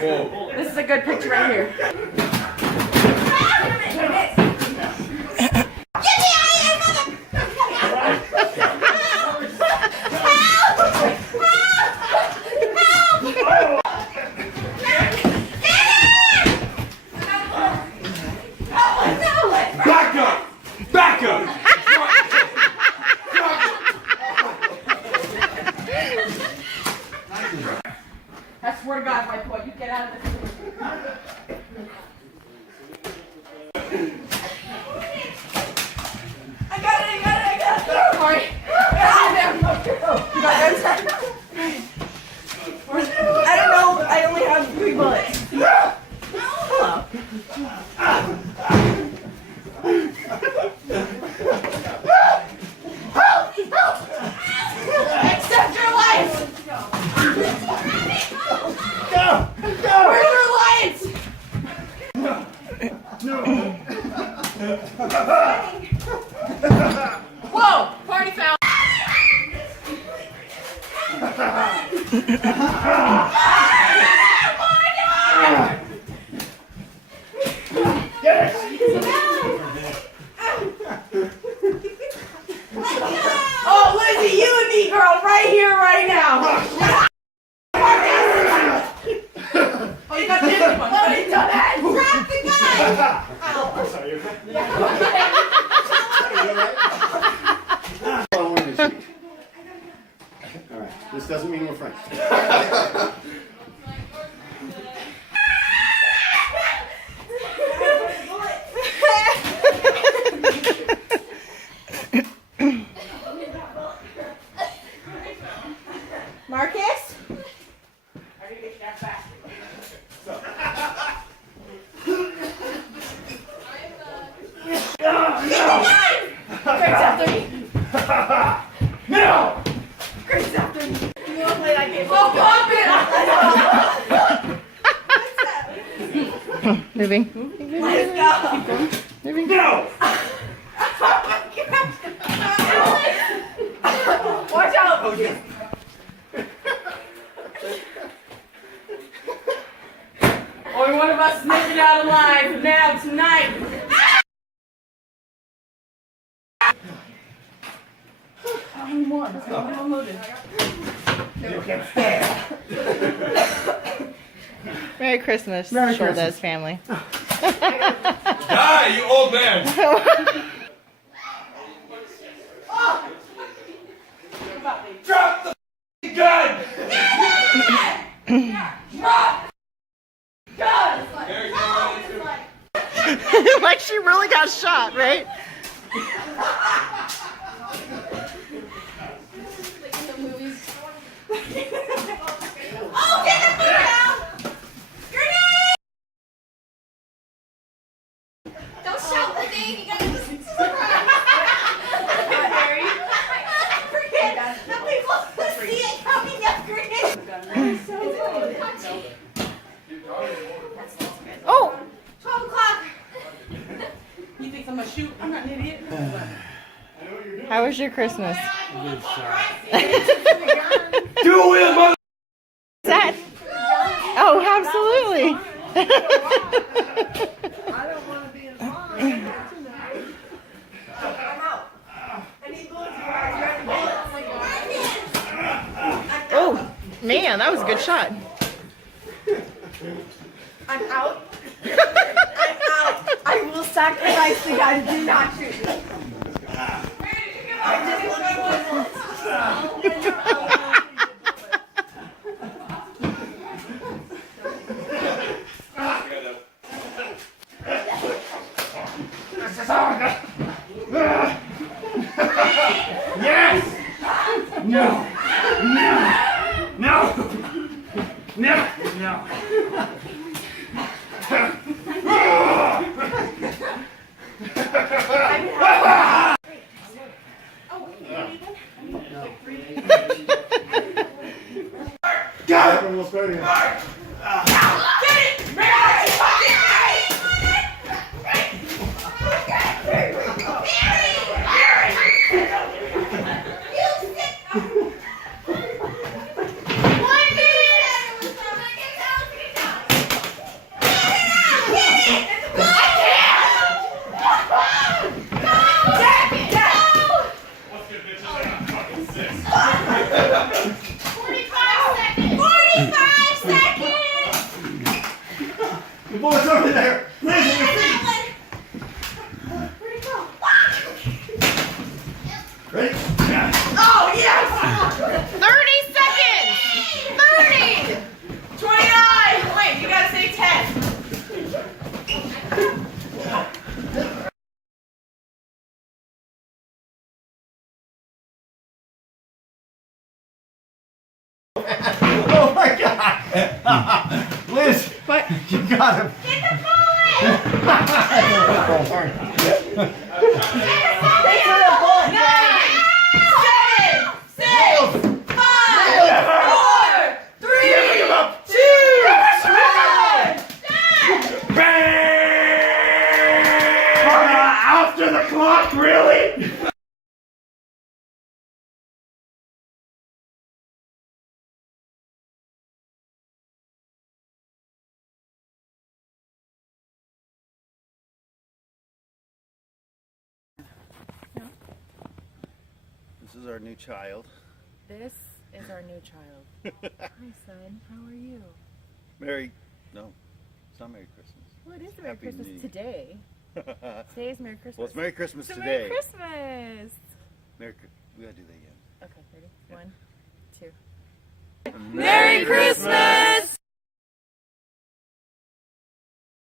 Whoa. This is a good picture right here. Back up! Back up! I swear to God, my boy, you get out of this. I got it! Sorry. You got guns? I don't know. I only have 3 bullets. Hello. Accept your life! Go! Go! Where's your lights? No! Whoa! Party foul! Get it! Oh, Lizzie, you and me, girl, right here, right now. Oh, you got this one. Oh, you got that. Grab the gun. I'm sorry, you're Alright, this doesn't mean we're friends. Marcus? I need to get that back. Grace after me. No! Grace after me. You want to play that game? Oh, pop it! Moving. Let's go. Moving. No! Watch out! Only one of us making it out alive now tonight. How many more? Let's go. I'm loaded. You can stand! Merry Christmas, Merry Shouldes Christmas. family. Die, you old man! Drop the gun! Like she really got shot, right? Oh, get the food out! Grenade! Don't shout the thing. You gotta just forget that people see it coming up. Grenade. Oh! 12 o'clock. You think I'm gonna shoot? I'm not an idiot. How was your Christmas? Two wheels, mother! That? Oh, absolutely. I don't want to be involved. I'm out. I need bullets. Oh, man, that was a good shot. I'm out. I'm out. I will sacrifice the gun. Do not shoot me. I'm just looking for bullets. Yes! No! No! No! No! No! Got it! Almost ready. Ready? Oh, yes! 30 seconds! 30! 29! Wait, you gotta say 10. Oh my God! Liz, What? you got him. Get the bullet! Thanks for the bullet. 9, 7, 6, 5, 4, 3, 2, 1. After the clock, really? This is our new child. This is our new child. Hi, son. How are you? No, it's not Merry Christmas. Well, it is Merry Happy Christmas New Year. today. Today is Merry Christmas. Well, it's Merry Christmas So today. Merry Christmas. We gotta do that again. Okay, ready? 1, 2. Merry Christmas!